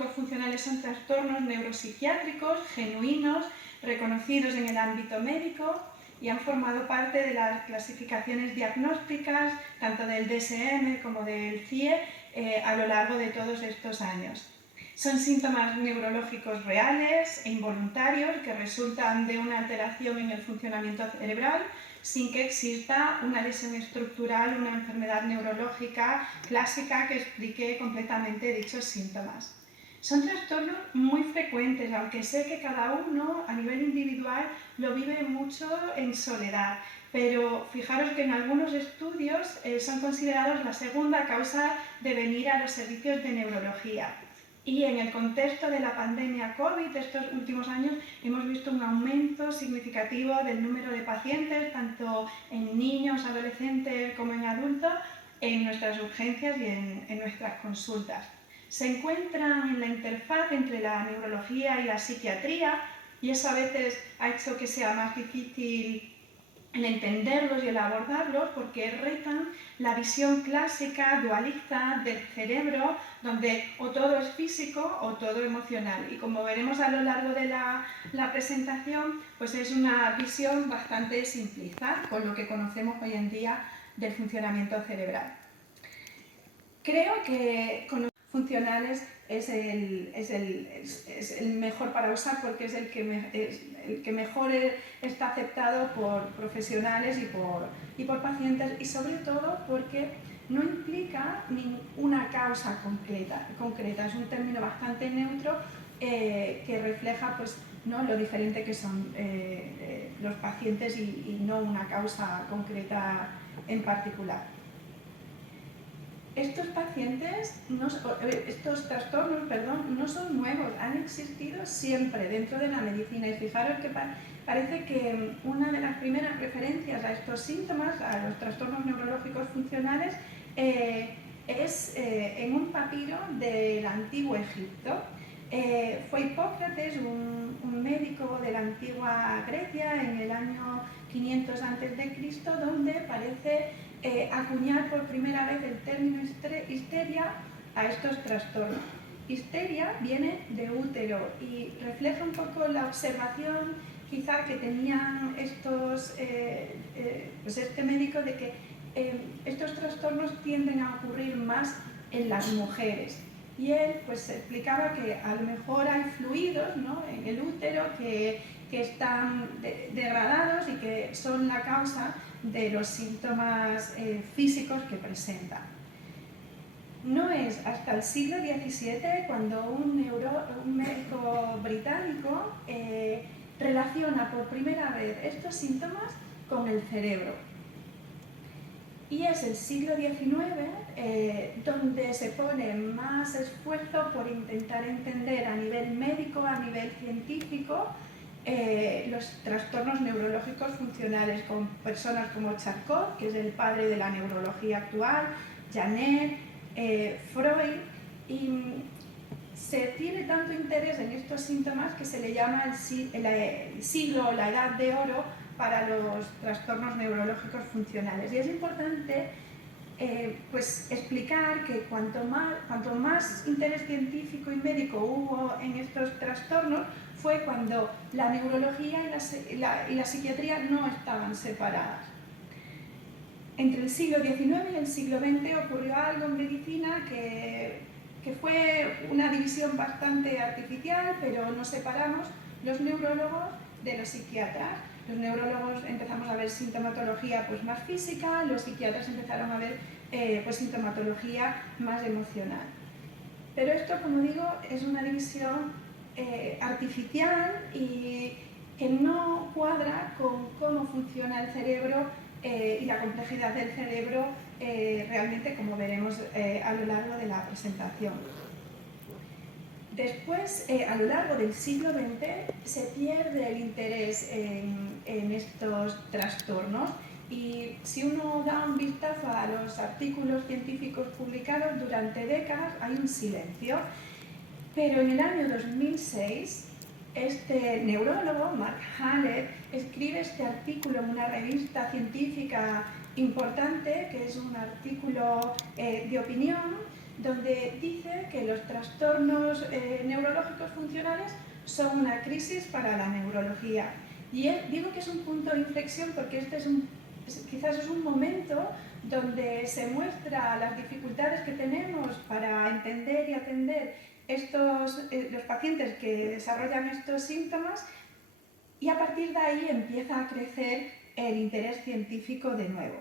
neurológicos funcionales son trastornos neuropsiquiátricos genuinos, reconocidos en el ámbito médico y han formado parte de las clasificaciones diagnósticas, tanto del DSM como del CIE, a lo largo de todos estos años. Son síntomas neurológicos reales e involuntarios que resultan de una alteración en el funcionamiento cerebral sin que exista una lesión estructural, una enfermedad neurológica clásica que explique completamente dichos síntomas. Son trastornos muy frecuentes, aunque sé que cada uno a nivel individual lo vive mucho en soledad, pero fijaros que en algunos estudios son considerados la segunda causa de venir a los servicios de neurología. Y en el contexto de la pandemia COVID de estos últimos años hemos visto un aumento significativo del número de pacientes, tanto en niños, adolescentes como en adultos, en nuestras urgencias y en nuestras consultas. Se encuentran en la interfaz entre la neurología y la psiquiatría y eso a veces ha hecho que sea más difícil el entenderlos y el abordarlos porque retan la visión clásica dualista del cerebro donde o todo es físico o todo emocional y como veremos a lo largo de la presentación pues es una visión bastante simplista con lo que conocemos hoy en día del funcionamiento cerebral. Creo que con los funcionales es el mejor para usar porque es el que mejor está aceptado por profesionales y por pacientes y sobre todo porque no implica ninguna causa concreta. Es un término bastante neutro que refleja pues, ¿no? lo diferente que son los pacientes y no una causa concreta en particular. Estos trastornos, no son nuevos, han existido siempre dentro de la medicina y fijaros que parece que una de las primeras referencias a estos síntomas, a los trastornos neurológicos funcionales, es en un papiro del antiguo Egipto. Fue Hipócrates, un médico de la antigua Grecia, en el año 500 a.C., donde parece acuñar por primera vez el término histeria a estos trastornos. Histeria viene de útero y refleja un poco la observación quizá que tenían pues este médico de que estos trastornos tienden a ocurrir más en las mujeres. Y él pues explicaba que a lo mejor hay fluidos, ¿no? en el útero que están degradados y que son la causa de los síntomas físicos que presentan. No es hasta el siglo XVII cuando un médico británico relaciona por primera vez estos síntomas con el cerebro. Y es el siglo XIX donde se pone más esfuerzo por intentar entender a nivel médico, a nivel científico, los trastornos neurológicos funcionales con personas como Charcot, que es el padre de la neurología actual, Janet, Freud, y se tiene tanto interés en estos síntomas que se le llama el siglo, la edad de oro para los trastornos neurológicos funcionales. Y es importante pues explicar que cuanto más interés científico y médico hubo en estos trastornos fue cuando la neurología y la psiquiatría no estaban separadas. Entre el siglo XIX y el siglo XX ocurrió algo en medicina que fue una división bastante artificial, pero nos separamos los neurólogos de los psiquiatras. Los neurólogos empezamos a ver sintomatología pues, más física, los psiquiatras empezaron a ver pues, sintomatología más emocional. Pero esto, como digo, es una división artificial y que no cuadra con cómo funciona el cerebro y la complejidad del cerebro realmente, como veremos a lo largo de la presentación. Después, a lo largo del siglo XX, se pierde el interés en estos trastornos y si uno da un vistazo a los artículos científicos publicados durante décadas, hay un silencio. Pero en el año 2006, este neurólogo, Mark Hallett, escribe este artículo en una revista científica importante, que es un artículo de opinión, donde dice que los trastornos neurológicos funcionales son una crisis para la neurología. Y digo que es un punto de inflexión porque quizás es un momento donde se muestra las dificultades que tenemos para entender y atender los pacientes que desarrollan estos síntomas, y a partir de ahí empieza a crecer el interés científico de nuevo.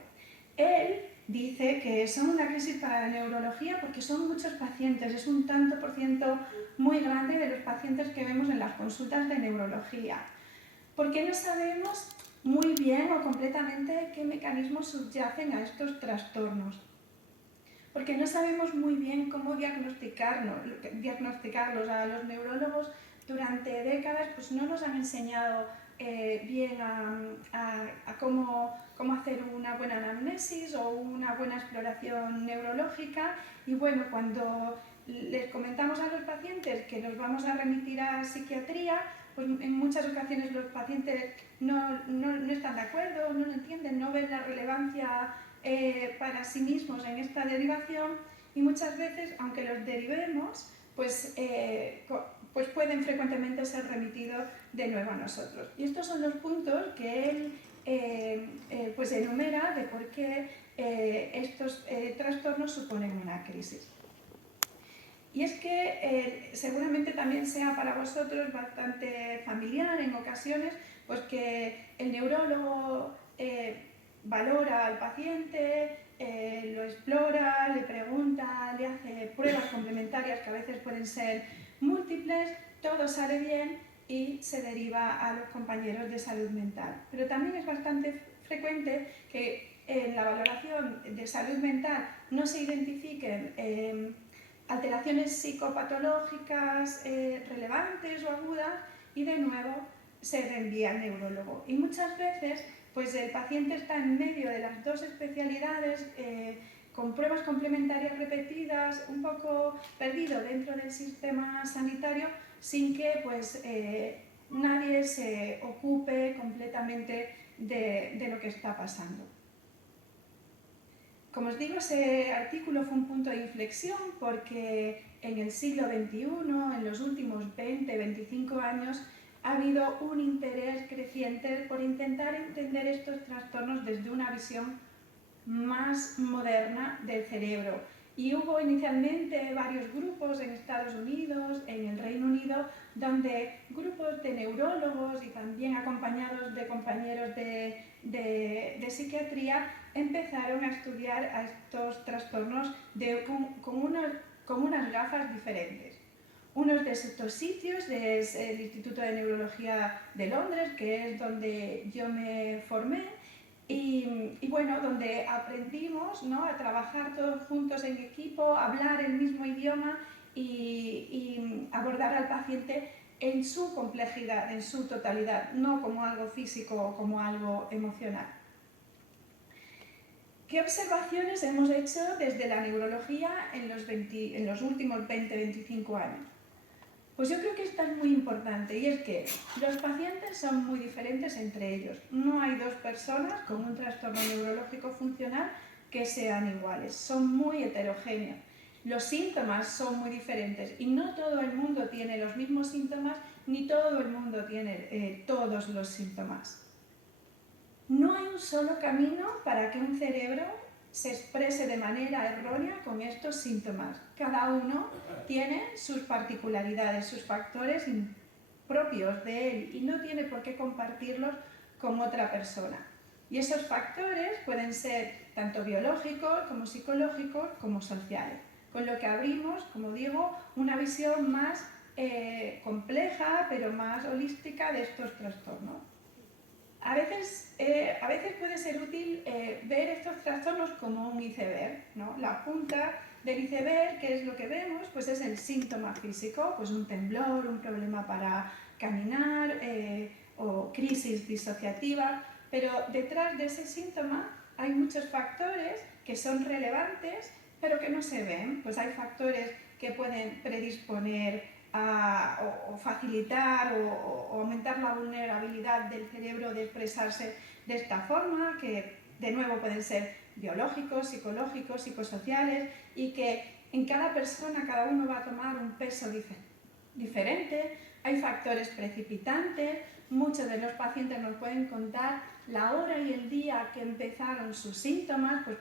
Él dice que son una crisis para la neurología porque son muchos pacientes, es un tanto por ciento muy grande de los pacientes que vemos en las consultas de neurología, porque no sabemos muy bien o completamente qué mecanismos subyacen a estos trastornos, porque no sabemos muy bien cómo diagnosticarlos. A los neurólogos durante décadas pues no nos han enseñado bien a cómo hacer una buena anamnesis o una buena exploración neurológica, y bueno, cuando les comentamos a los pacientes que los vamos a remitir a psiquiatría, pues en muchas ocasiones los pacientes no están de acuerdo, no lo entienden, no ven la relevancia para sí mismos en esta derivación, y muchas veces, aunque los derivemos, pues pueden frecuentemente ser remitidos de nuevo a nosotros. Y estos son los puntos que él pues enumera de por qué estos trastornos suponen una crisis. Y es que seguramente también sea para vosotros bastante familiar en ocasiones, pues que el neurólogo valora al paciente, lo explora, le pregunta, le hace pruebas complementarias que a veces pueden ser múltiples, todo sale bien y se deriva a los compañeros de salud mental. Pero también es bastante frecuente que en la valoración de salud mental no se identifiquen alteraciones psicopatológicas relevantes o agudas, y de nuevo se reenvía al neurólogo. Y muchas veces pues el paciente está en medio de las dos especialidades, con pruebas complementarias repetidas, un poco perdido dentro del sistema sanitario, sin que pues, nadie se ocupe completamente de lo que está pasando. Como os digo, ese artículo fue un punto de inflexión porque en el siglo XXI, en los últimos 20-25 años, ha habido un interés creciente por intentar entender estos trastornos desde una visión más moderna del cerebro. Y hubo inicialmente varios grupos en Estados Unidos, en el Reino Unido, donde grupos de neurólogos y también acompañados de compañeros de psiquiatría empezaron a estudiar a estos trastornos con unas gafas diferentes. Uno de estos sitios es el Instituto de Neurología de Londres, que es donde yo me formé, y bueno, donde aprendimos, ¿no?, a trabajar todos juntos en equipo, a hablar el mismo idioma y abordar al paciente en su complejidad, en su totalidad, no como algo físico o como algo emocional. ¿Qué observaciones hemos hecho desde la neurología en los últimos 20-25 años? Pues yo creo que esta es muy importante, y es que los pacientes son muy diferentes entre ellos. No hay dos personas con un trastorno neurológico funcional que sean iguales, son muy heterogéneos. Los síntomas son muy diferentes y no todo el mundo tiene los mismos síntomas, ni todo el mundo tiene todos los síntomas. No hay un solo camino para que un cerebro se exprese de manera errónea con estos síntomas. Cada uno tiene sus particularidades, sus factores propios de él, y no tiene por qué compartirlos con otra persona. Y esos factores pueden ser tanto biológicos como psicológicos como sociales, con lo que abrimos, como digo, una visión más compleja pero más holística de estos trastornos. A veces puede ser útil ver estos trastornos como un iceberg, ¿no? La punta del iceberg, ¿qué es lo que vemos? Pues es el síntoma físico, pues un temblor, un problema para caminar o crisis disociativa, pero detrás de ese síntoma hay muchos factores que son relevantes pero que no se ven. Pues hay factores que pueden predisponer o facilitar o aumentar la vulnerabilidad del cerebro de expresarse de esta forma, que de nuevo pueden ser biológicos, psicológicos, psicosociales, y que En cada persona, cada uno va a tomar un peso diferente, hay factores precipitantes, muchos de los pacientes nos pueden contar la hora y el día que empezaron sus síntomas, pues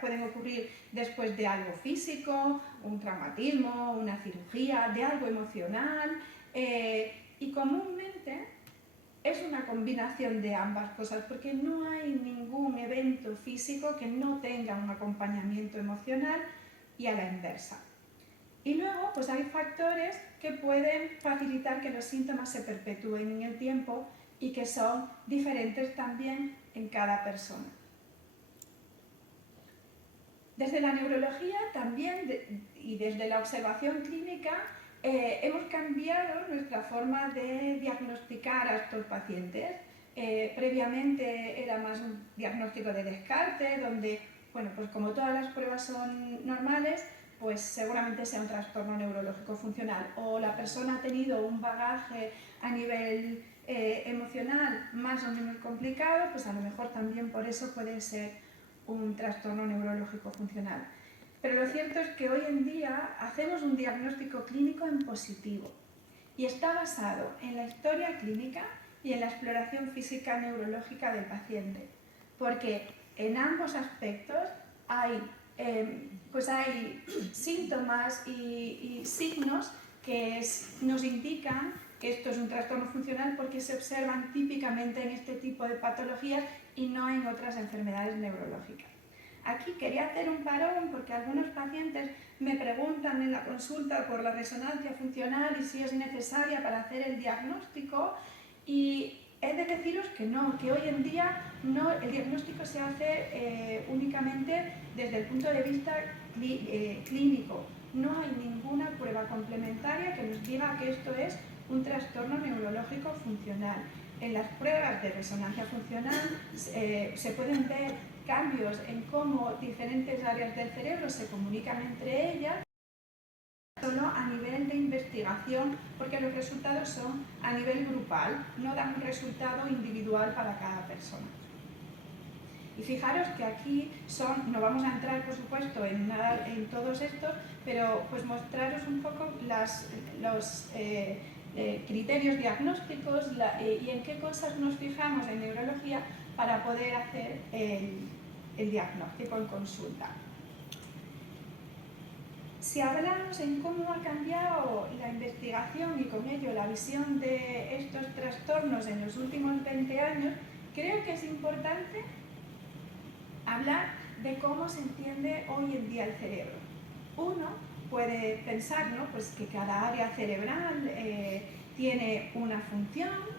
pueden ocurrir después de algo físico, un traumatismo, una cirugía, de algo emocional, y comúnmente es una combinación de ambas cosas, porque no hay ningún evento físico que no tenga un acompañamiento emocional y a la inversa. Y luego pues hay factores que pueden facilitar que los síntomas se perpetúen en el tiempo y que son diferentes también en cada persona. Desde la neurología también y desde la observación clínica hemos cambiado nuestra forma de diagnosticar a estos pacientes. Previamente era más un diagnóstico de descarte, donde, bueno, pues como todas las pruebas son normales, pues seguramente sea un trastorno neurológico funcional, o la persona ha tenido un bagaje a nivel emocional más o menos complicado, pues a lo mejor también por eso puede ser un trastorno neurológico funcional. Pero lo cierto es que hoy en día hacemos un diagnóstico clínico en positivo y está basado en la historia clínica y en la exploración física neurológica del paciente, porque en ambos aspectos hay síntomas y signos que nos indican que esto es un trastorno funcional, porque se observan típicamente en este tipo de patologías y no en otras enfermedades neurológicas. Aquí quería hacer un parón porque algunos pacientes me preguntan en la consulta por la resonancia funcional y si es necesaria para hacer el diagnóstico, y he de deciros que no, que hoy en día no, el diagnóstico se hace únicamente desde el punto de vista clínico. No hay ninguna prueba complementaria que nos diga que esto es un trastorno neurológico funcional. En las pruebas de resonancia funcional se pueden ver cambios en cómo diferentes áreas del cerebro se comunican entre ellas, solo a nivel de investigación, porque los resultados son a nivel grupal, no dan un resultado individual para cada persona. Y fijaros que aquí no vamos a entrar por supuesto en todos estos, pero pues mostraros un poco los criterios diagnósticos y en qué cosas nos fijamos en neurología para poder hacer el diagnóstico en consulta. Si hablamos en cómo ha cambiado la investigación y con ello la visión de estos trastornos en los últimos 20 años, creo que es importante hablar de cómo se entiende hoy en día el cerebro. Uno puede pensar, ¿no?, pues que cada área cerebral tiene una función,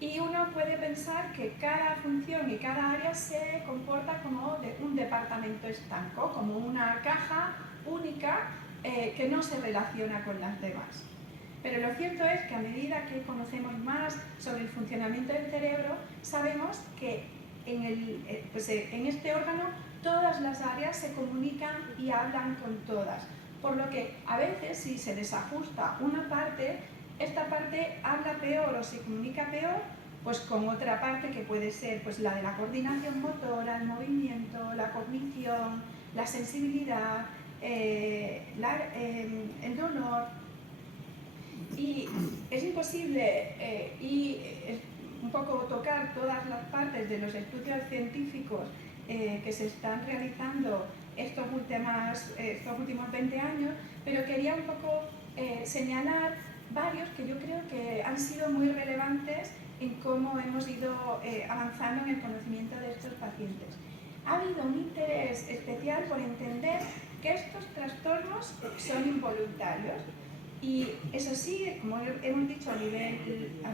y uno puede pensar que cada función y cada área se comporta como un departamento estanco, como una caja única que no se relaciona con las demás. Pero lo cierto es que a medida que conocemos más sobre el funcionamiento del cerebro, sabemos que en este órgano todas las áreas se comunican y hablan con todas, por lo que a veces si se desajusta una parte, esta parte habla peor o se comunica peor pues con otra parte que puede ser pues la de la coordinación motora, el movimiento, la cognición, la sensibilidad, el dolor. Y es imposible un poco tocar todas las partes de los estudios científicos que se están realizando estos últimos 20 años, pero quería un poco señalar varios que yo creo que han sido muy relevantes en cómo hemos ido avanzando en el conocimiento de estos pacientes. Ha habido un interés especial por entender que estos trastornos son involuntarios. Y eso sí, como hemos dicho a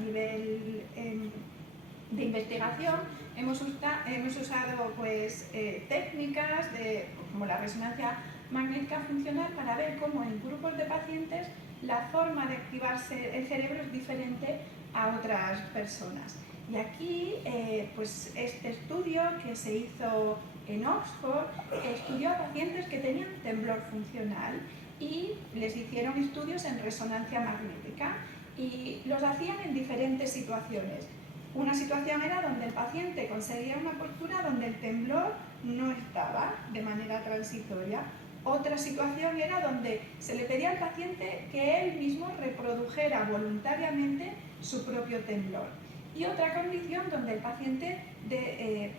nivel de investigación, hemos usado pues, técnicas como la resonancia magnética funcional para ver cómo en grupos de pacientes la forma de activarse el cerebro es diferente a otras personas. Y aquí, pues este estudio que se hizo en Oxford estudió a pacientes que tenían temblor funcional y les hicieron estudios en resonancia magnética y los hacían en diferentes situaciones. Una situación era donde el paciente conseguía una postura donde el temblor no estaba de manera transitoria. Otra situación era donde se le pedía al paciente que él mismo reprodujera voluntariamente su propio temblor. Y otra condición donde el paciente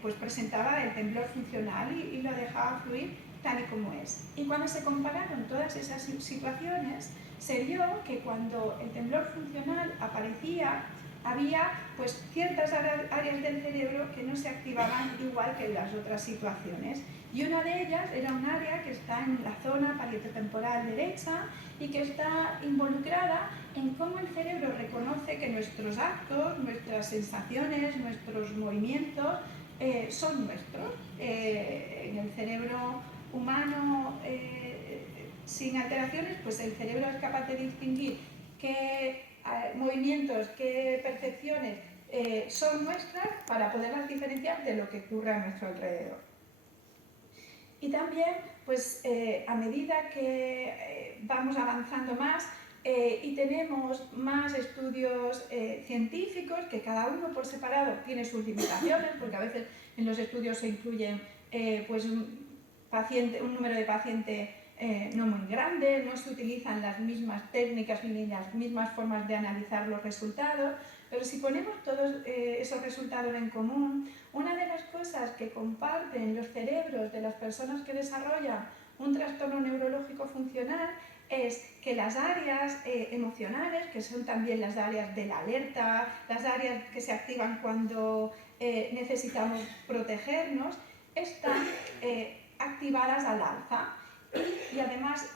pues presentaba el temblor funcional y lo dejaba fluir tal y como es. Y cuando se compararon todas esas situaciones, se vio que cuando el temblor funcional aparecía, había pues ciertas áreas del cerebro que no se activaban igual que en las otras situaciones. Y una de ellas era un área que está en la zona parietotemporal derecha y que está involucrada en cómo el cerebro reconoce que nuestros actos, nuestras sensaciones, nuestros movimientos son nuestros. En el cerebro humano sin alteraciones, pues el cerebro es capaz de distinguir qué movimientos, qué percepciones son nuestras para poderlas diferenciar de lo que ocurre a nuestro alrededor. Y también, pues a medida que vamos avanzando más y tenemos más estudios científicos, que cada uno por separado tiene sus limitaciones, porque a veces en los estudios se incluyen pues un número de pacientes no muy grande, no se utilizan las mismas técnicas ni las mismas formas de analizar los resultados, pero si ponemos todos esos resultados en común, una de las cosas que comparten los cerebros de las personas que desarrollan un trastorno neurológico funcional es que las áreas emocionales, que son también las áreas de la alerta, las áreas que se activan cuando necesitamos protegernos, están activadas al alza. Y además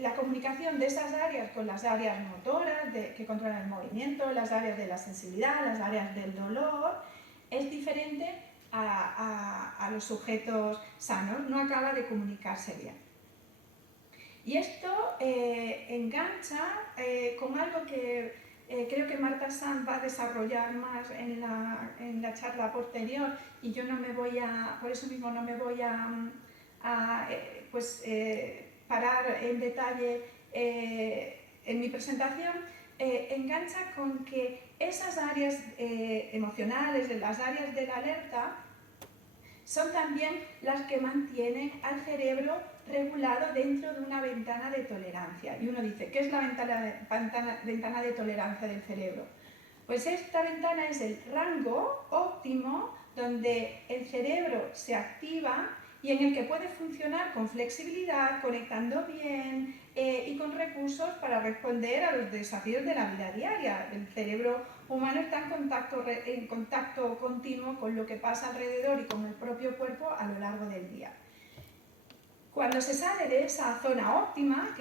la comunicación de esas áreas con las áreas motoras que controlan el movimiento, las áreas de la sensibilidad, las áreas del dolor, es diferente a los sujetos sanos, no acaba de comunicarse bien. Y esto engancha con algo que creo que Marta Sanz va a desarrollar más en la charla posterior, y yo no me voy a, por eso mismo no me voy a parar en detalle en mi presentación. Engancha con que esas áreas emocionales, las áreas de la alerta, son también las que mantienen al cerebro regulado dentro de una ventana de tolerancia. Y uno dice, ¿qué es la ventana de tolerancia del cerebro? Pues esta ventana es el rango óptimo donde el cerebro se activa y en el que puede funcionar con flexibilidad, conectando bien y con recursos para responder a los desafíos de la vida diaria. El cerebro humano está en contacto continuo con lo que pasa alrededor y con el propio cuerpo a lo largo del día. Cuando se sale de esa zona óptima,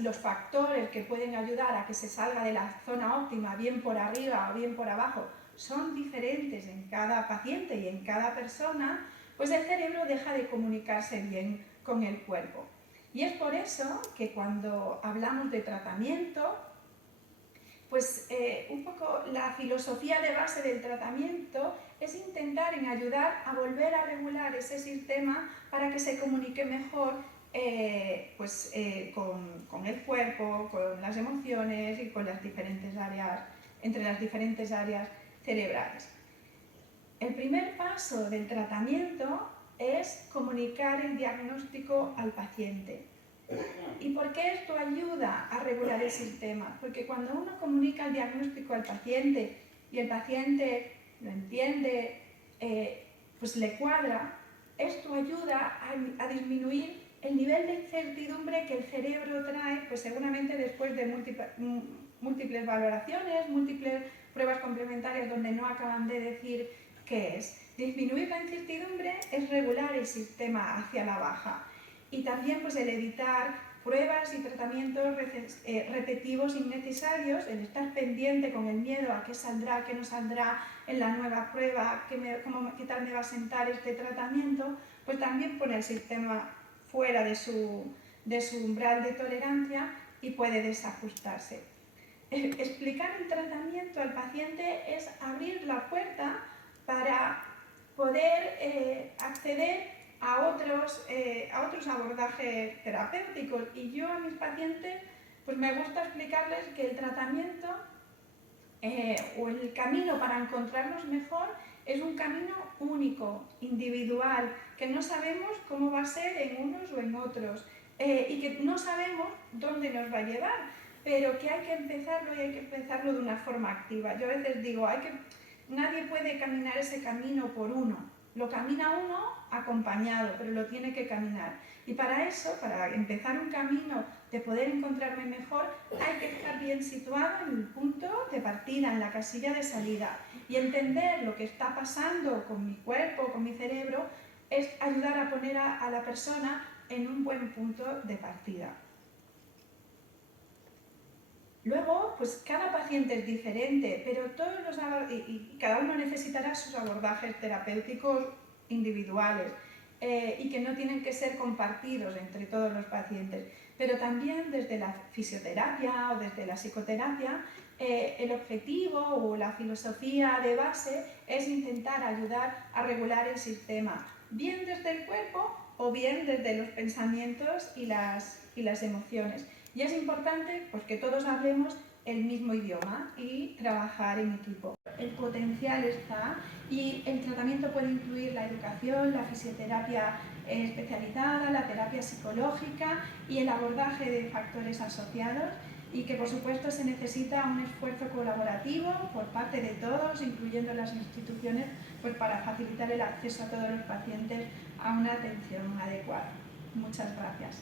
los factores que pueden ayudar a que se salga de la zona óptima, bien por arriba o bien por abajo, son diferentes en cada paciente y en cada persona, pues el cerebro deja de comunicarse bien con el cuerpo. Y es por eso que cuando hablamos de tratamiento, pues un poco la filosofía de base del tratamiento es intentar en ayudar a volver a regular ese sistema para que se comunique mejor con el cuerpo, con las emociones y con las diferentes áreas, entre las diferentes áreas cerebrales. El primer paso del tratamiento es comunicar el diagnóstico al paciente. ¿Y por qué esto ayuda a regular el sistema? Porque cuando uno comunica el diagnóstico al paciente y el paciente lo entiende, pues le cuadra, esto ayuda a disminuir el nivel de incertidumbre que el cerebro trae, pues seguramente después de múltiples valoraciones, múltiples pruebas complementarias donde no acaban de decir qué es. Disminuir la incertidumbre es regular el sistema hacia la baja. Y también pues el evitar pruebas y tratamientos repetitivos innecesarios, el estar pendiente con el miedo a qué saldrá, qué no saldrá en la nueva prueba, qué tal me va a sentar este tratamiento, pues también pone el sistema fuera de su umbral de tolerancia y puede desajustarse. Explicar el tratamiento al paciente es abrir la puerta para poder acceder a otros abordajes terapéuticos. Y yo a mis pacientes pues me gusta explicarles que el tratamiento o el camino para encontrarnos mejor Es un camino único, individual, que no sabemos cómo va a ser en unos o en otros y que no sabemos dónde nos va a llevar, pero que hay que empezarlo y hay que empezarlo de una forma activa. Yo a veces digo, nadie puede caminar ese camino por uno. Lo camina uno acompañado, pero lo tiene que caminar. Y para eso, para empezar un camino de poder encontrarme mejor, hay que estar bien situado en el punto de partida, en la casilla de salida. Y entender lo que está pasando con mi cuerpo, con mi cerebro, es ayudar a poner a la persona en un buen punto de partida. Luego, pues cada paciente es diferente, pero y cada uno necesitará sus abordajes terapéuticos individuales y que no tienen que ser compartidos entre todos los pacientes. Pero también desde la fisioterapia o desde la psicoterapia, el objetivo o la filosofía de base es intentar ayudar a regular el sistema, bien desde el cuerpo o bien desde los pensamientos y las emociones. Y es importante pues, que todos hablemos el mismo idioma y trabajar en equipo. El potencial está y el tratamiento puede incluir la educación, la fisioterapia especializada, la terapia psicológica y el abordaje de factores asociados, y que por supuesto se necesita un esfuerzo colaborativo por parte de todos, incluyendo las instituciones, pues para facilitar el acceso a todos los pacientes a una atención adecuada. Muchas gracias.